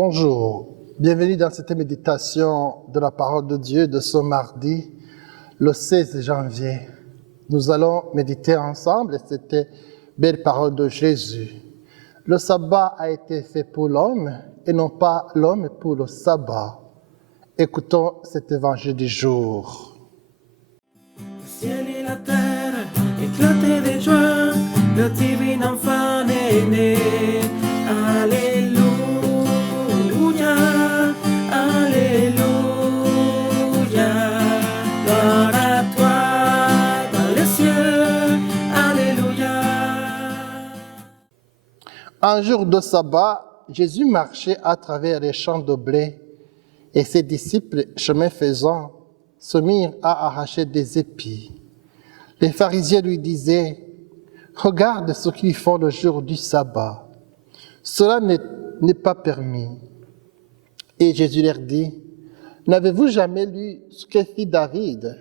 Bonjour, bienvenue dans cette méditation de la parole de Dieu de ce mardi, le 16 janvier. Nous allons méditer ensemble cette belle parole de Jésus. Le sabbat a été fait pour l'homme et non pas l'homme pour le sabbat. Écoutons cet évangile du jour. Le ciel et la terre éclataient de joie, le divin enfant est né. Alléluia, Alléluia, gloire à toi dans les cieux, Alléluia. Un jour de sabbat, Jésus marchait à travers les champs de blé et ses disciples, chemin faisant, se mirent à arracher des épis. Les pharisiens lui disaient « Regarde ce qu'ils font le jour du sabbat. Cela n'est pas permis. » Et Jésus leur dit « N'avez-vous jamais lu ce que fit David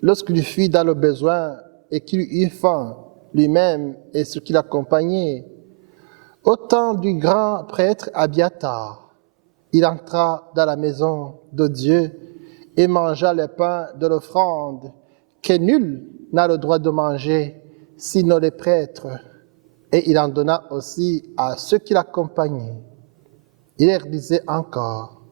lorsqu'il fut dans le besoin et qu'il eut faim, lui-même et ceux qui l'accompagnaient? Au temps du grand prêtre Abiatar, il entra dans la maison de Dieu et mangea le pain de l'offrande que nul n'a le droit de manger, sinon les prêtres. Et il en donna aussi à ceux qui l'accompagnaient. Il leur disait encore,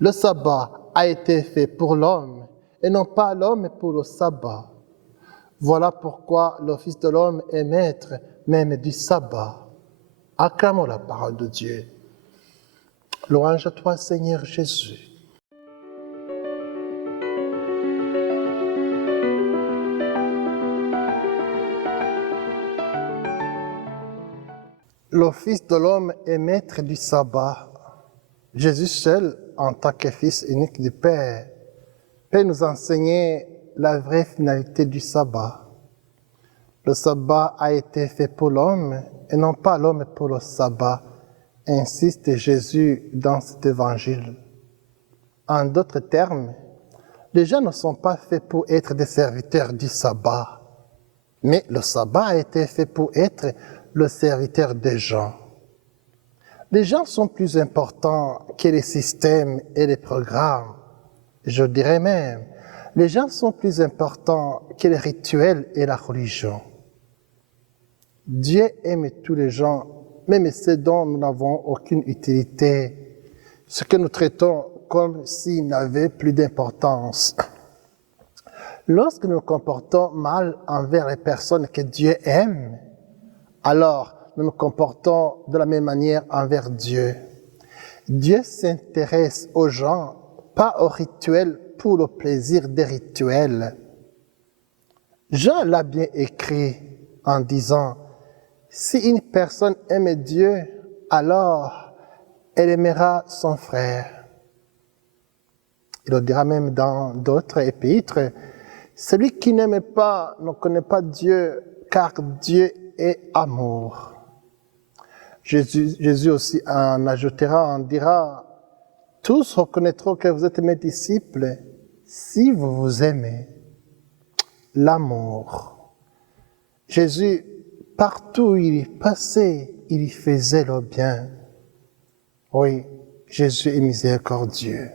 le sabbat a été fait pour l'homme et non pas l'homme pour le sabbat. Voilà pourquoi le Fils de l'homme est maître même du sabbat. Acclamons la parole de Dieu. Louange à toi, Seigneur Jésus. Le Fils de l'homme est maître du sabbat. Jésus seul, en tant que Fils unique du Père, peut nous enseigner la vraie finalité du sabbat. Le sabbat a été fait pour l'homme et non pas l'homme pour le sabbat, insiste Jésus dans cet évangile. En d'autres termes, les gens ne sont pas faits pour être des serviteurs du sabbat, mais le sabbat a été fait pour être le serviteur des gens. Les gens sont plus importants que les systèmes et les programmes. Je dirais même, les gens sont plus importants que les rituels et la religion. Dieu aime tous les gens, même ceux dont nous n'avons aucune utilité, ce que nous traitons comme s'ils n'avaient plus d'importance. Lorsque nous nous comportons mal envers les personnes que Dieu aime, alors nous nous comportons de la même manière envers Dieu. Dieu s'intéresse aux gens, pas aux rituels pour le plaisir des rituels. Jean l'a bien écrit en disant « Si une personne aime Dieu, alors elle aimera son frère. » Il le dira même dans d'autres épîtres « Celui qui n'aime pas ne connaît pas Dieu, car Dieu est amour. » Jésus aussi en ajoutera, en dira « Tous reconnaîtront que vous êtes mes disciples si vous vous aimez. » L'amour. Jésus, partout où il passait, il y faisait le bien. Oui, Jésus est miséricordieux.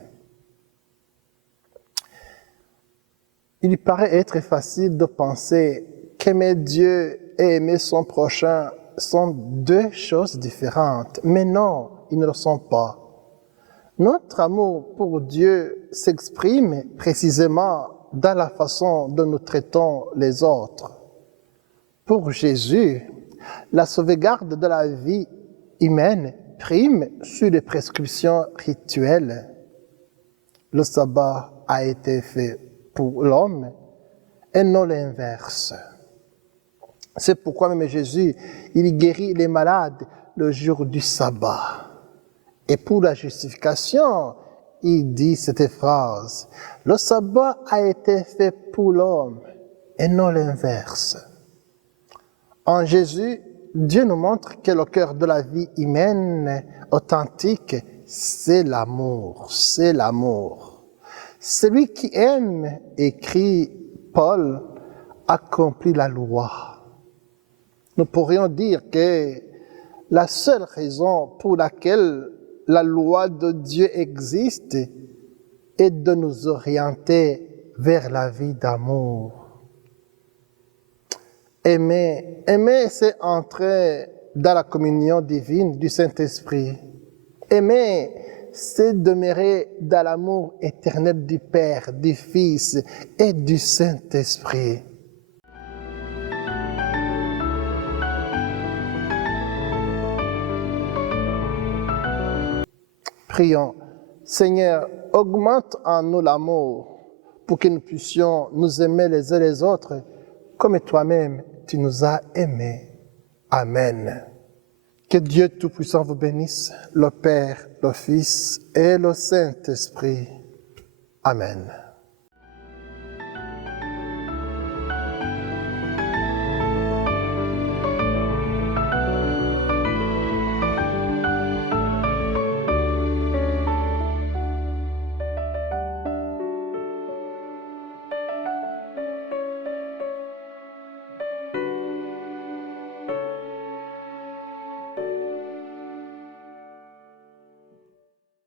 Il paraît être facile de penser qu'aimer Dieu et aimer son prochain sont deux choses différentes. Mais non, ils ne le sont pas. Notre amour pour Dieu s'exprime précisément dans la façon dont nous traitons les autres. Pour Jésus, la sauvegarde de la vie humaine prime sur les prescriptions rituelles. Le sabbat a été fait pour l'homme et non l'inverse. C'est pourquoi même Jésus, il guérit les malades le jour du sabbat. Et pour la justification, il dit cette phrase, « Le sabbat a été fait pour l'homme et non l'inverse. » En Jésus, Dieu nous montre que le cœur de la vie humaine authentique, c'est l'amour, c'est l'amour. Celui qui aime, écrit Paul, accomplit la loi. Nous pourrions dire que la seule raison pour laquelle la loi de Dieu existe et de nous orienter vers la vie d'amour. Aimer, c'est entrer dans la communion divine du Saint-Esprit. Aimer, c'est demeurer dans l'amour éternel du Père, du Fils et du Saint-Esprit. Prions. Seigneur, augmente en nous l'amour pour que nous puissions nous aimer les uns les autres comme toi-même tu nous as aimés. Amen. Que Dieu Tout-Puissant vous bénisse, le Père, le Fils et le Saint-Esprit. Amen.